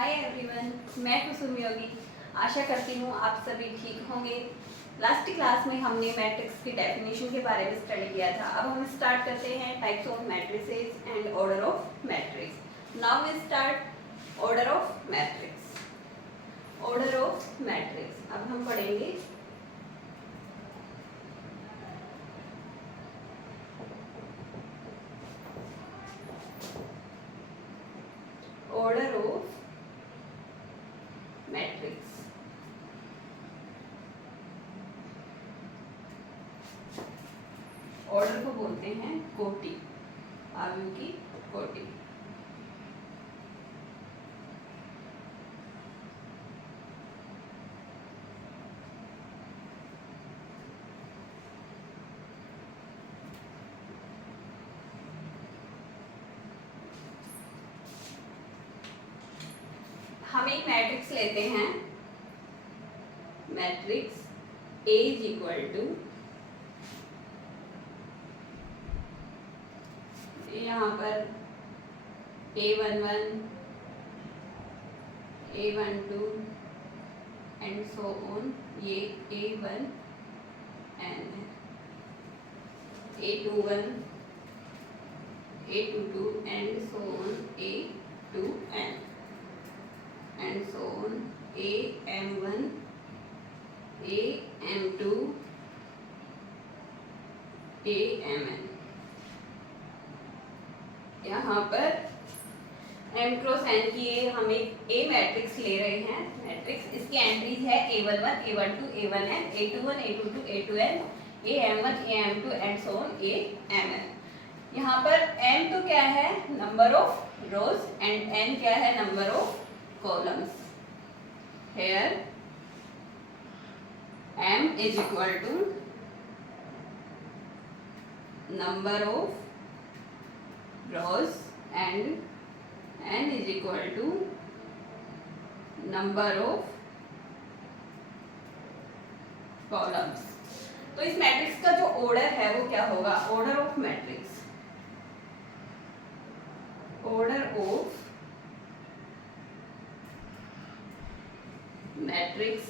Hi everyone, मैं कुसुम योगी। आशा करती हूँ आप सभी ठीक होंगे। लास्ट क्लास में हमने मैट्रिक्स की डेफिनेशन के बारे में स्टडी किया था। अब हम स्टार्ट करते हैं types of matrices and order of matrix. Now we start order of matrix. Order of matrix अब हम पढ़ेंगे ऑर्डर ऑफ मैट्रिक्स। ऑर्डर को बोलते हैं कोटि, आयु की कोटि। हम एक मैट्रिक्स लेते हैं। Matrix A is equal to, यहाँ पर A11 A12 and so on, ये A1 and A21 A22 and so on A2n and so on, AM1 AM2 AMN। यहाँ पर M क्रॉस N की हम एक A मैट्रिक्स ले रहे हैं। मैट्रिक्स इसकी एंट्रीज है A11 A12 A1n A21 A22 A2n AM1 AM2 and so on AMN। यहाँ पर M तो क्या है, number of rose, and N क्या है, number of columns. Here M is equal to number of rows and N is equal to number of columns. तो इस matrix का जो ऑर्डर है वो क्या होगा, order of matrix. Order of matrix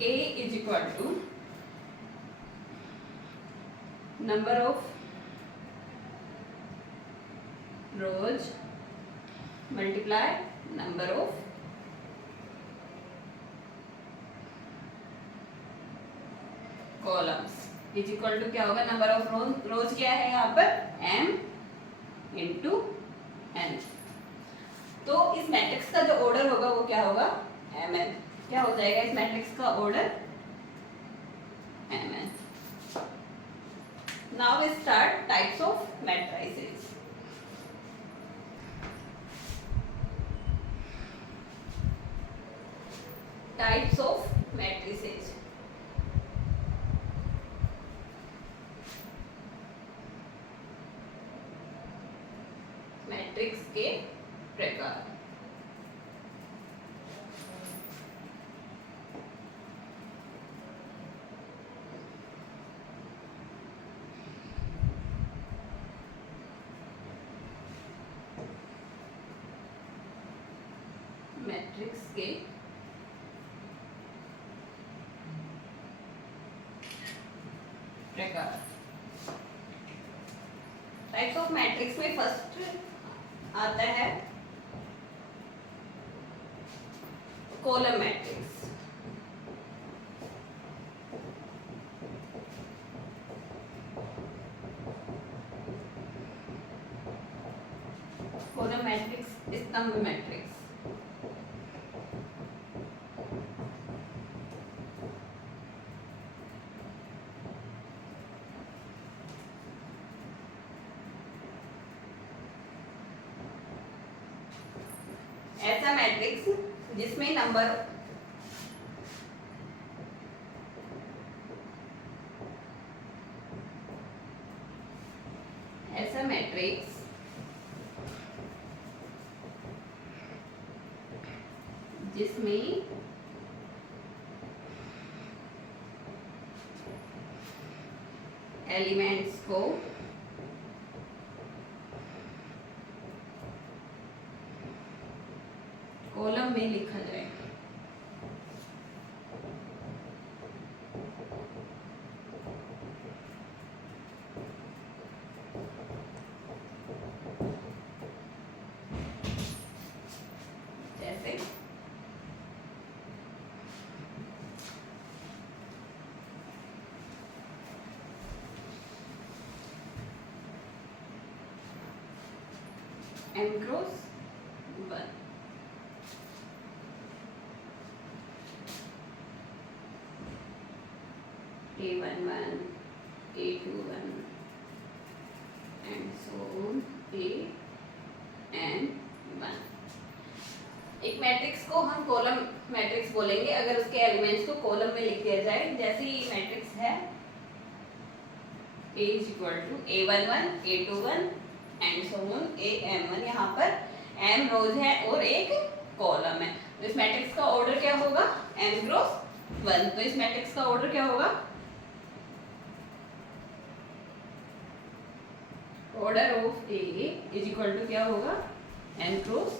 A is equal to number of rows multiply number of columns is equal to क्या होगा, नंबर ऑफ रोज क्या है यहाँ पर, M into N। तो इस मैट्रिक्स का जो ऑर्डर होगा वो क्या होगा, Mn। क्या हो जाएगा इस मैट्रिक्स का order, Mn। Now we start types of matrices. Types of matrices. Matrix के प्रकार। मैट्रिक्स के प्रकार। टाइप्स ऑफ मैट्रिक्स में फर्स्ट आता है कॉलम मैट्रिक्स। कॉलम मैट्रिक्स, स्तंभ मैट्रिक्स। ऐसा मैट्रिक्स जिसमें नंबर ऐसा मैट्रिक्स जिसमें एलिमेंट्स को कॉलम में लिखा जाए। जैसे m cross 1, A11, A21 and so on, AN1। एक मैट्रिक्स को हम कॉलम मैट्रिक्स बोलेंगे अगर उसके एलिमेंट्स को कॉलम में लिख दिया जाए। जैसे ये मैट्रिक्स है A is equal to A11, A21 and so on, AM1। यहाँ पर m रोज है और एक कॉलम है, तो इस मैट्रिक्स का ऑर्डर क्या होगा? m cross 1। तो इस मैट्रिक्स का ऑर्डर क्या होगा? Order of A is equal to क्या होगा? m cross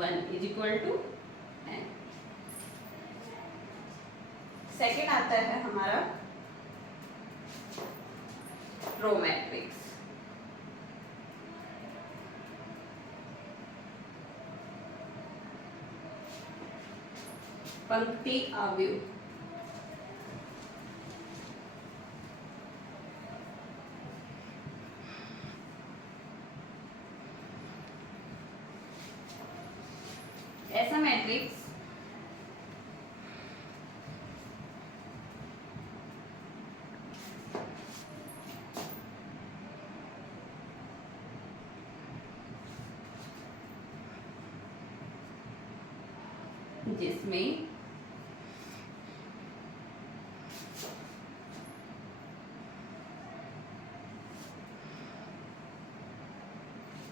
1 is equal to n। Second आता है हमारा रो मैट्रिक्स। पंक्ति अवयव। ऐसा मैट्रिक्स जिसमें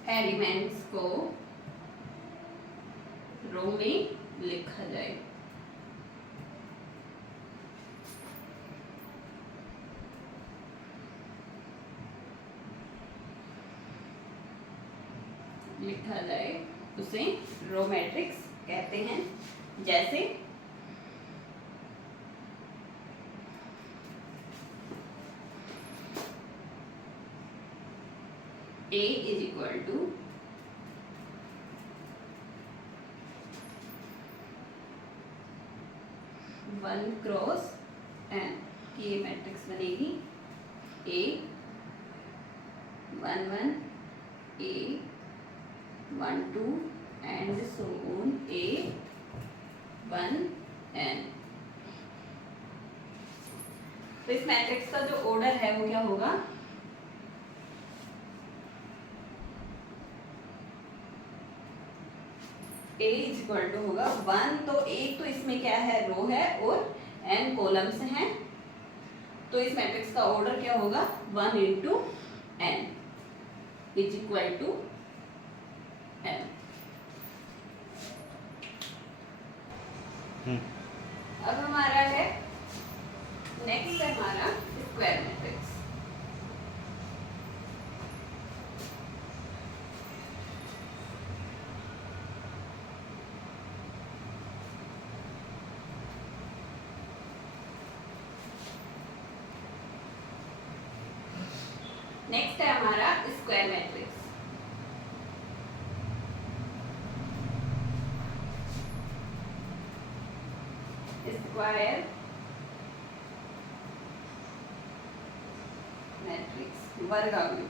एलिमेंट्स को रो में लिखा जाए। उसे रो मैट्रिक्स कहते हैं। जैसे A is equal to one cross n की ये मैट्रिक्स बनेगी। A 1 1 A 1 2 and so on A 1 n। तो इस मैट्रिक्स का जो ऑर्डर है वो क्या होगा? A इज इक्वल टू होगा 1, तो एक तो इसमें क्या है, रो है और n कॉलम्स हैं, तो इस मैट्रिक्स का ऑर्डर क्या होगा? 1 into n is equal to n। अब हमारा है नेक्स्ट है हमारा स्क्वायर मैट्रिक्स। नेक्स्ट है हमारा स्क्वायर मैट्रिक्स। स्क्वायर मैट्रिक्स वर्गावली।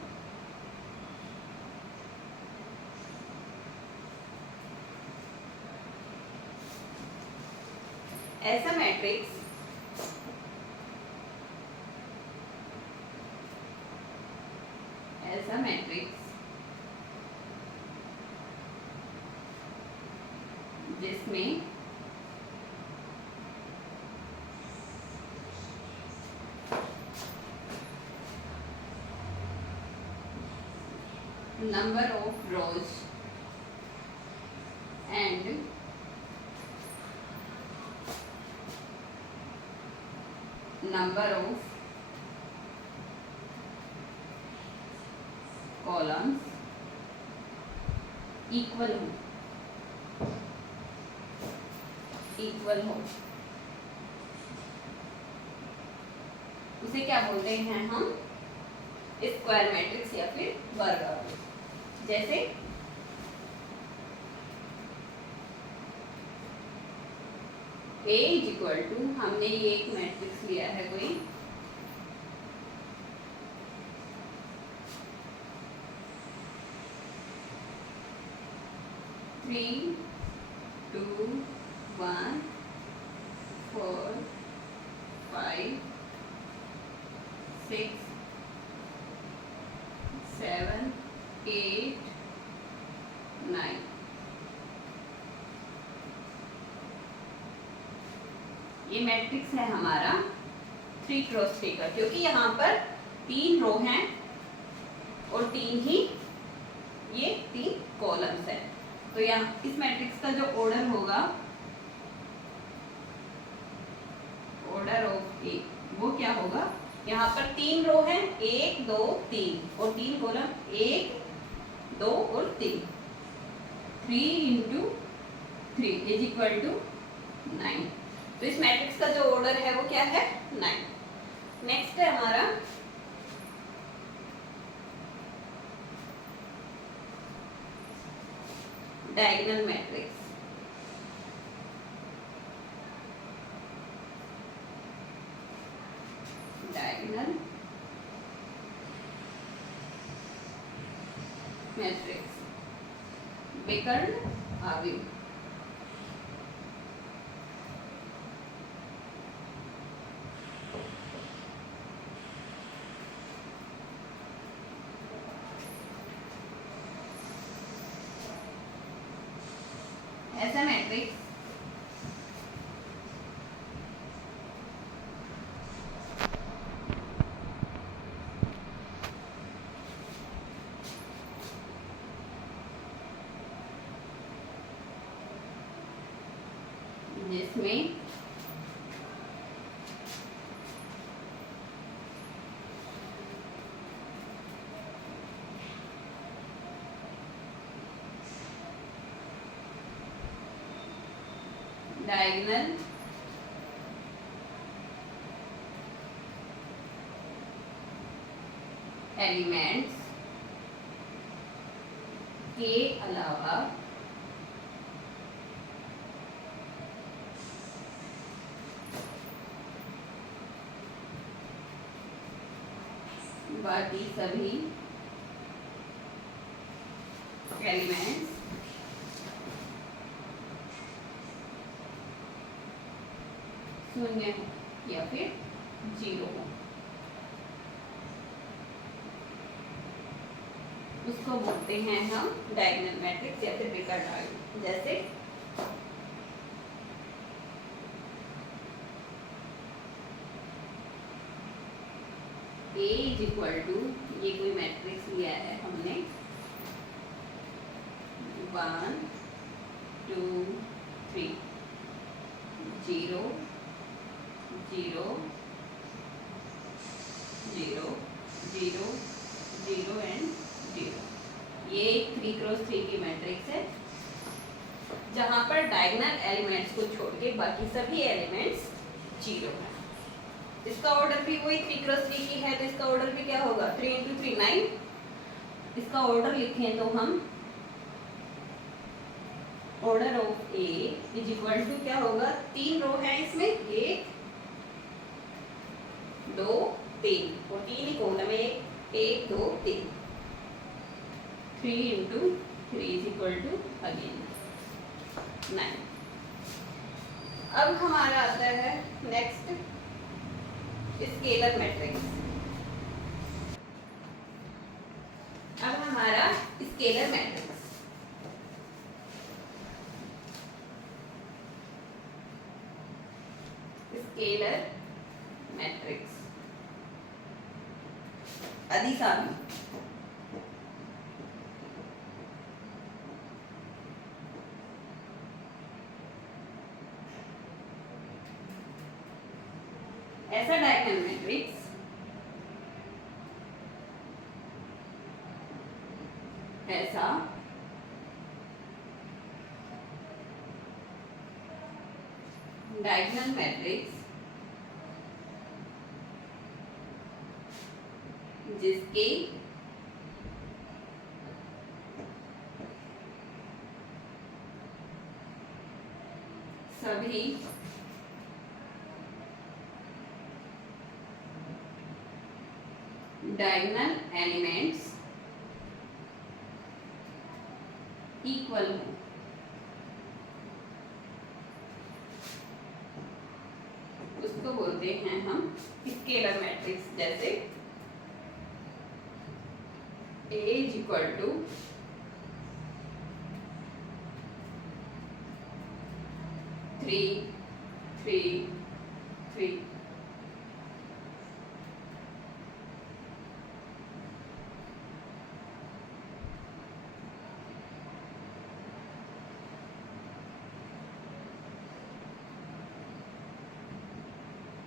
ऐसा मैट्रिक्स जिसमें number of rows and number of columns equal हो। इक्वल हो, उसे क्या बोलते हैं हम? स्क्वायर मैट्रिक्स या फिर वर्ग। जैसे A इज इक्वल टू, हमने ये एक मैट्रिक्स लिया है कोई, three two one four five six seven eight nine. ये मैट्रिक्स है हमारा 3 क्रॉस 3 का, क्योंकि यहाँ पर 3 रो हैं और 3 ही ये 3 कॉलम्स हैं। तो यहाँ इस मैट्रिक्स का जो ऑर्डर होगा, ऑर्डर ऑफ ए, वो क्या होगा? यहाँ पर 3 रो हैं, 1 2 3 और 3 कॉलम, 1 2 और 3, 3 इंटू 3 इज इक्वल टू 9। तो इस मैट्रिक्स का जो ऑर्डर है वो क्या है? 9। नेक्स्ट है हमारा डायगोनल मैट्रिक्स। डायगोनल मैट्रिक्स विकर्ण आव्यूह। ऐसा मैट्रिक्स जिसमें डायगोनल एलिमेंट्स के अलावा बाकी सभी एलिमेंट्स शून्य हो या फिर 0 हो, उसको बोलते हैं हम डायगोनल मैट्रिक्स या फिर विकर्ण आव्यूह। जैसे A इज इक्वल टू, ये कोई मैट्रिक्स लिया है हमने, 1 2 3 0 0 0 0 0 एंड 0। ये 3 क्रॉस 3 की मैट्रिक्स है, जहां पर डायगोनल एलिमेंट्स को छोड़ के बाकी सभी एलिमेंट्स 0 है। इसका ऑर्डर भी वही 3 क्रॉस 3 की है, तो इसका ऑर्डर भी क्या होगा? 3 इंटू 3 9। इसका ऑर्डर लिखें तो हम order of A is equal to क्या होगा? 3 रो है इसमें, 1 2 3 और 3 ही कॉलम है, 1 2 3, 3 into 3 is equal to again 9। अब हमारा आता है नेक्स्ट स्केलर मैट्रिक्स। अब हमारा स्केलर मैट्रिक्स, स्केलर मैट्रिक्स अधिसावी। ऐसा डायगोनल मैट्रिक्स ऐसा डायगोनल मैट्रिक्स जिसके सभी डायगोनल एलिमेंट्स इक्वल हो। उसको बोलते हैं हम स्केलर मैट्रिक्स। जैसे A इज इक्वल टू 3 3 3।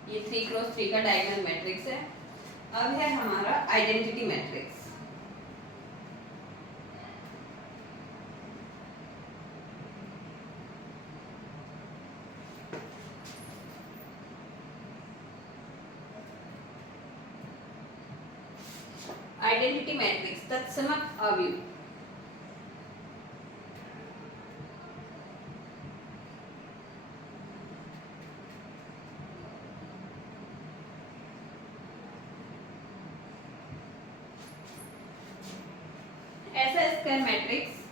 ये 3 क्रॉस 3 का डायगोनल मैट्रिक्स है। अब है हमारा आइडेंटिटी मैट्रिक्स। आइडेंटिटी मैट्रिक्स तत्समक अवयव। ऐसा स्क्वायर मैट्रिक्स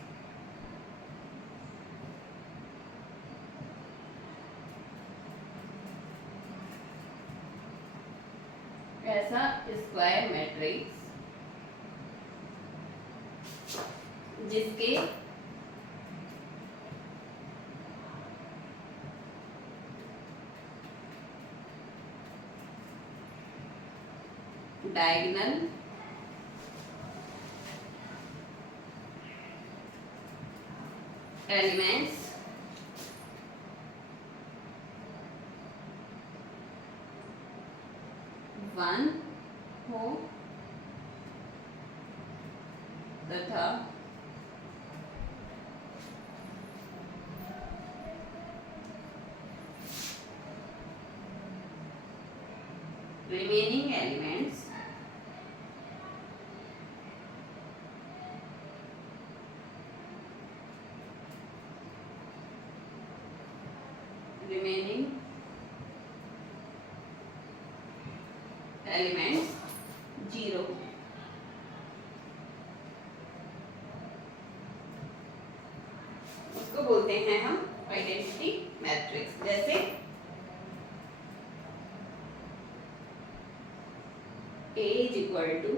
ऐसा स्क्वायर मैट्रिक्स जिसके डायगोनल एलिमेंट्स वन हो तथा रिमेनिंग एलिमेंट्स जीरो। उसको बोलते हैं हम आइडेंटिटी मैट्रिक्स। जैसे A इज इक्वल टू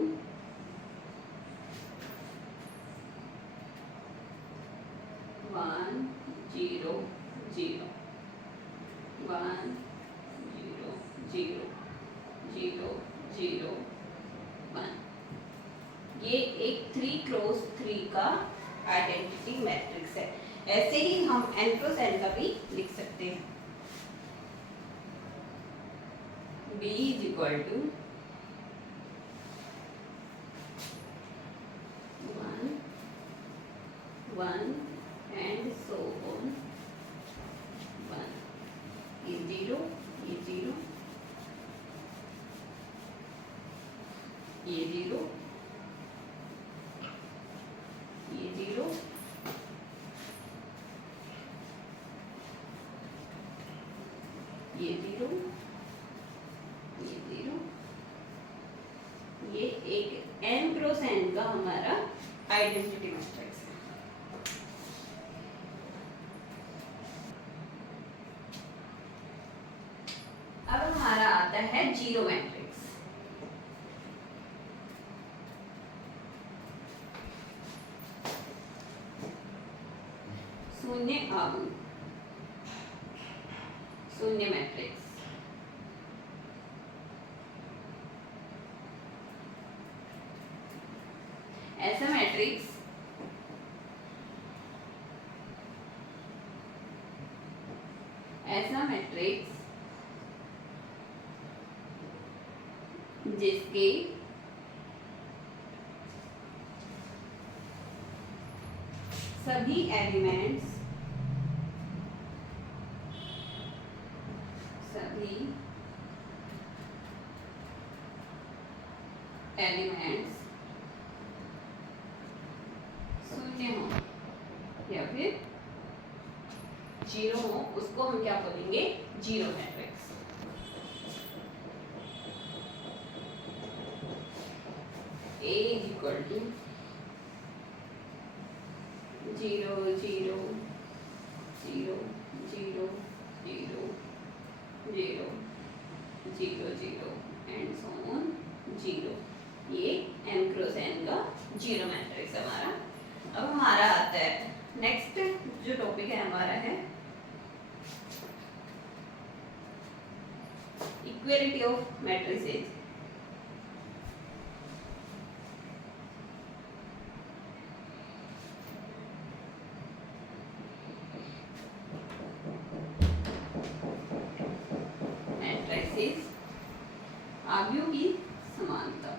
1 0 0 1 0 0 0 0 1। ये एक 3 क्रॉस 3 का आइडेंटिटी मैट्रिक्स है। ऐसे ही हम n क्रॉस n का भी लिख सकते हैं। B is equal to 1 and so on 1। ये 0 ये 0 ये 0 ये 0 ये 0 ये 0। ये एक n क्रॉस n का हमारा आइडेंटिटी मैट्रिक्स है। अब हमारा आता है जीरो मैट्रिक्स। शून्य आगु शून्य मैट्रिक्स। ऐसा मैट्रिक्स जिसके सभी एलिमेंट्स एलिमेंट्स शून्य हो या फिर जीरो हो, उसको हम क्या बोलेंगे? Zero matrix. A is equal to 0 0 0 0 0 0 0 0 and so on 0। ये m क्रॉस n का जीरो मैट्रिक्स हमारा। अब हमारा आता है नेक्स्ट जो टॉपिक है हमारा है इक्वालिटी ऑफ मैट्रिसेस। मैट्रिसेस आव्यूह की समानता।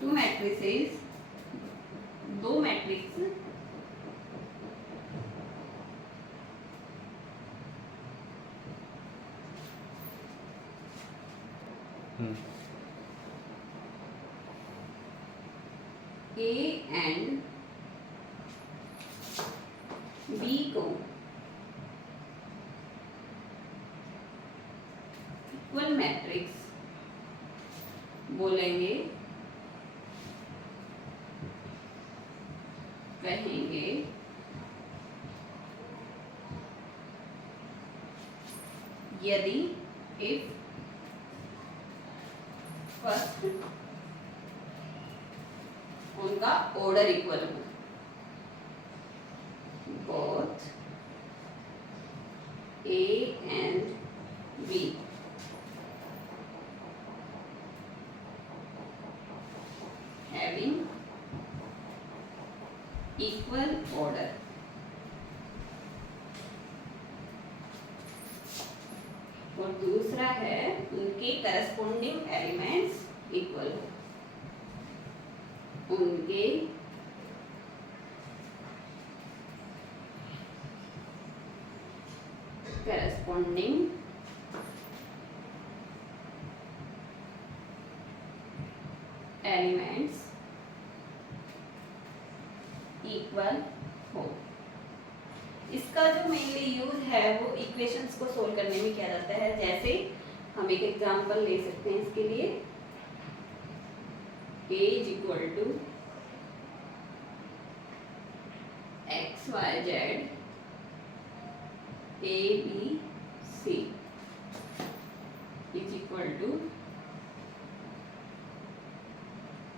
टू मैट्रिसेस, दो मैट्रिक्स A एंड B को इक्वल मैट्रिक्स बोलेंगे, कहेंगे यदि इफ फर्स्ट उनका ऑर्डर इक्वल हो, both A and B having equal order। और दूसरा है उनके करस्पॉन्डिंग एलिमेंट्स इक्वल हो, उनके करस्पॉन्डिंग एलिमेंट्स इक्वल हो। इसका जो मेनली यूज है वो इक्वेशंस को सोल्व करने में किया जाता है। जैसे हम एक एग्जांपल ले सकते हैं इसके लिए, A is equal to X Y Z A B C is equal to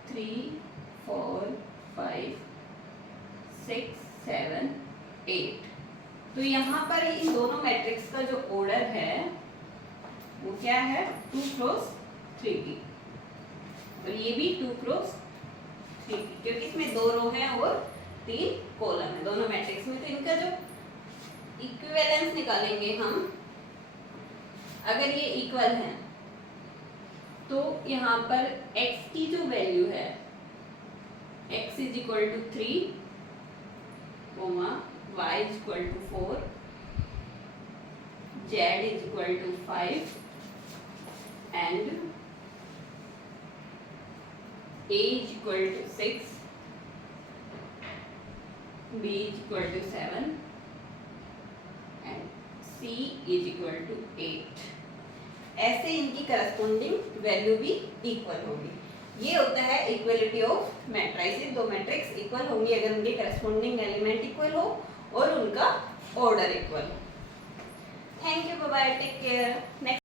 3 4 5 6 7 8। तो यहाँ पर इन दोनों मैट्रिक्स का जो ऑर्डर है वो क्या है? 2 क्रॉस 3 की, और ये भी 2 क्रॉस 3 की, क्योंकि इसमें 2 रो हैं और 3 कॉलम है दोनों मैट्रिक्स में। तो इनका जो इक्विवेलेंस निकालेंगे हम, अगर ये इक्वल है तो यहाँ पर x की जो वैल्यू है x is equal to 3, y is equal to 4, z is equal to 5 and a is equal to 6, b is equal to 7 and c is equal to 8। ऐसे इनकी करस्पॉन्डिंग वैल्यू भी इक्वल होगी। ये होता है इक्वलिटी ऑफ मैट्रिसेस। दो matrix equal होंगी अगर उनके करस्पॉन्डिंग एलिमेंट इक्वल हो और उनका ऑर्डर इक्वल हो। Thank you, bye bye, take care. Next